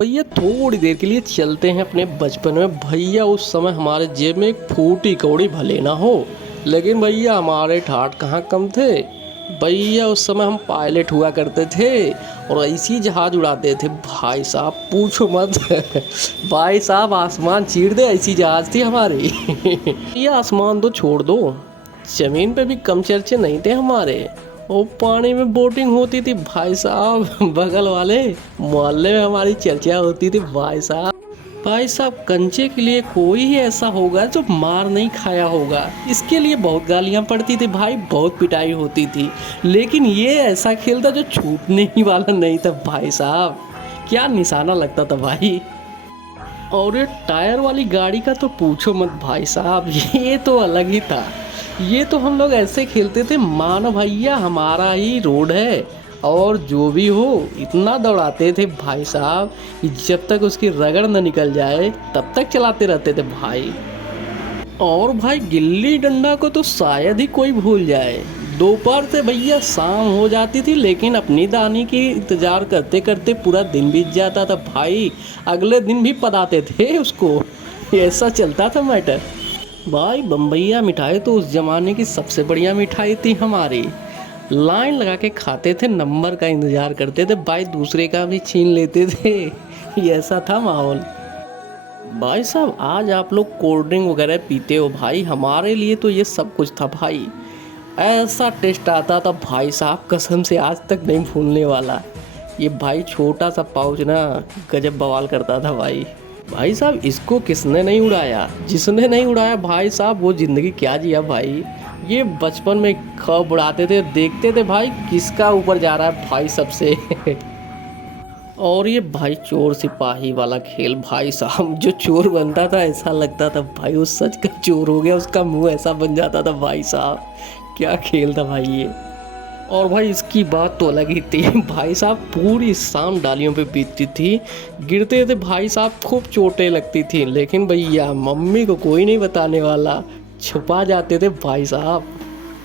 भैया थोड़ी देर के लिए चलते हैं अपने बचपन में। भैया उस समय हमारे जेब में एक फूटी कौड़ी भले ना हो, लेकिन भैया हमारे ठाठ कहाँ कम थे। भैया उस समय हम पायलट हुआ करते थे और ऐसी जहाज उड़ाते थे भाई साहब, पूछो मत। भाई साहब आसमान चीर दे ऐसी जहाज थी हमारी। ये आसमान तो छोड़ दो, जमीन पे भी कम चर्चे नहीं थे हमारे। वो पानी में बोटिंग होती थी भाई साहब, बगल वाले मोहल्ले में हमारी चर्चा होती थी भाई साहब। भाई साहब कंचे के लिए कोई ही ऐसा होगा जो मार नहीं खाया होगा। इसके लिए बहुत गालियां पड़ती थी भाई, बहुत पिटाई होती थी, लेकिन ये ऐसा खेल था जो छूटने ही वाला नहीं था भाई साहब। क्या निशाना लगता था भाई। और ये टायर वाली गाड़ी का तो पूछो मत भाई साहब, ये तो अलग ही था। ये तो हम लोग ऐसे खेलते थे मानो भैया हमारा ही रोड है और जो भी हो इतना दौड़ाते थे भाई साहब कि जब तक उसकी रगड़ न निकल जाए तब तक चलाते रहते थे भाई। और भाई गिल्ली डंडा को तो शायद ही कोई भूल जाए। दोपहर से भैया शाम हो जाती थी, लेकिन अपनी दानी की इंतज़ार करते करते पूरा दिन बीत जाता था भाई। अगले दिन भी पदाते थे उसको, ऐसा चलता था मैटर। भाई बम्बैया मिठाई तो उस ज़माने की सबसे बढ़िया मिठाई थी हमारी। लाइन लगा के खाते थे, नंबर का इंतज़ार करते थे भाई, दूसरे का भी छीन लेते थे। ये ऐसा था माहौल। भाई साहब आज आप लोग कोल्ड ड्रिंक वगैरह पीते हो भाई, हमारे लिए तो ये सब कुछ था भाई। ऐसा टेस्ट आता था भाई साहब, कसम से आज तक नहीं भूलने वाला। ये भाई छोटा सा पाउच ना गजब बवाल करता था भाई। भाई साहब इसको किसने नहीं उड़ाया, जिसने नहीं उड़ाया भाई साहब वो ज़िंदगी क्या जिया भाई। ये बचपन में खूब उड़ाते थे, देखते थे भाई किसका ऊपर जा रहा है भाई सबसे। और ये भाई चोर सिपाही वाला खेल भाई साहब, जो चोर बनता था ऐसा लगता था भाई वो सच का चोर हो गया, उसका मुंह ऐसा बन जाता था भाई साहब। क्या खेल था भाई ये। और भाई इसकी बात तो अलग ही थी भाई साहब, पूरी शाम डालियों पे बीतती थी, गिरते थे भाई साहब, खूब चोटें लगती थी, लेकिन भैया मम्मी को कोई नहीं बताने वाला, छुपा जाते थे भाई साहब।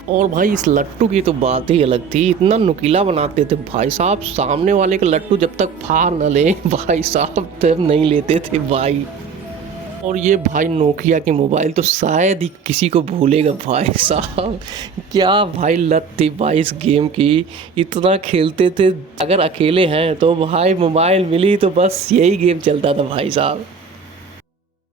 और भाई इस लट्टू की तो बात ही अलग थी, इतना नुकीला बनाते थे भाई साहब, सामने वाले का लट्टू जब तक फाड़ न ले भाई साहब तब नहीं लेते थे भाई। और ये भाई नोकिया के मोबाइल तो शायद ही किसी को भूलेगा भाई साहब। क्या भाई लत थी भाई इस गेम की, इतना खेलते थे। अगर अकेले हैं तो भाई मोबाइल मिली तो बस यही गेम चलता था भाई साहब।